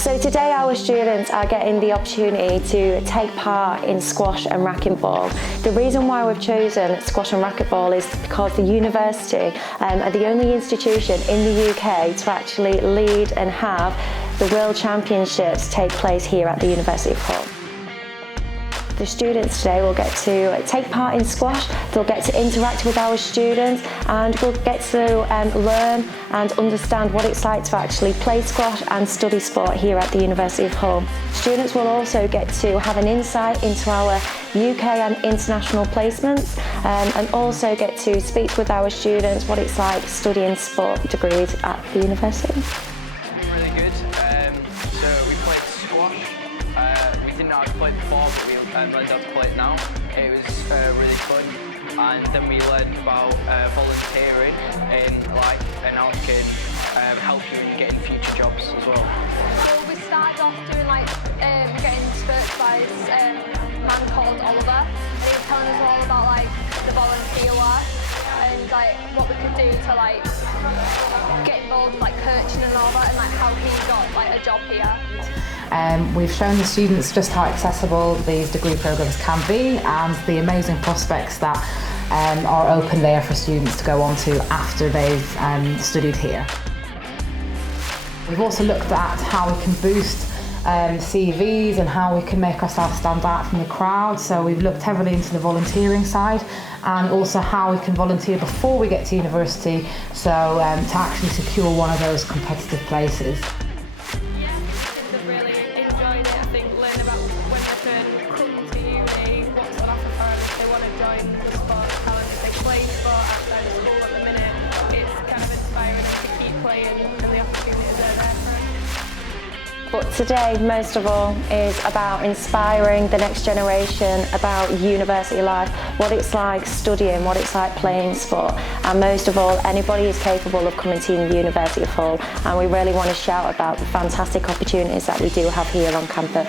So today our students are getting the opportunity to take part in squash and racquetball. The reason why we've chosen squash and racquetball is because the university are the only institution in the UK to actually lead and have the World Championships take place here at the University of Hull. The students today will get to take part in squash, they'll get to interact with our students, and we'll get to learn and understand what it's like to actually play squash and study sport here at the University of Hull. Students will also get to have an insight into our UK and international placements, and also get to speak with our students what it's like studying sport degrees at the university. Really good. So we played squash. We didn't know how to play it before, but we learned how to play it now. It was really fun, and then we learned about volunteering and how it can help you in getting future jobs as well. Well, we started off doing getting spurts by a man called Oliver, and he was telling us all about the volunteer work and what we could do to get involved with coaching and all that, and how he got a job here. We've shown the students just how accessible these degree programmes can be and the amazing prospects that are open there for students to go on to after they've studied here. We've also looked at how we can boost CVs and how we can make ourselves stand out from the crowd. So we've looked heavily into the volunteering side and also how we can volunteer before we get to university, so to actually secure one of those competitive places. Learn about when they can come to uni, what's on offer for them if they want to join the sports talent, if they play sport outside of school at the minute. It's kind of inspiring them to keep playing and the opportunities are there for them. But today, most of all, is about inspiring the next generation about university life, what it's like studying, what it's like playing sport, and most of all, anybody is capable of coming to the University of Hull, and we really want to shout about the fantastic opportunities that we do have here on campus.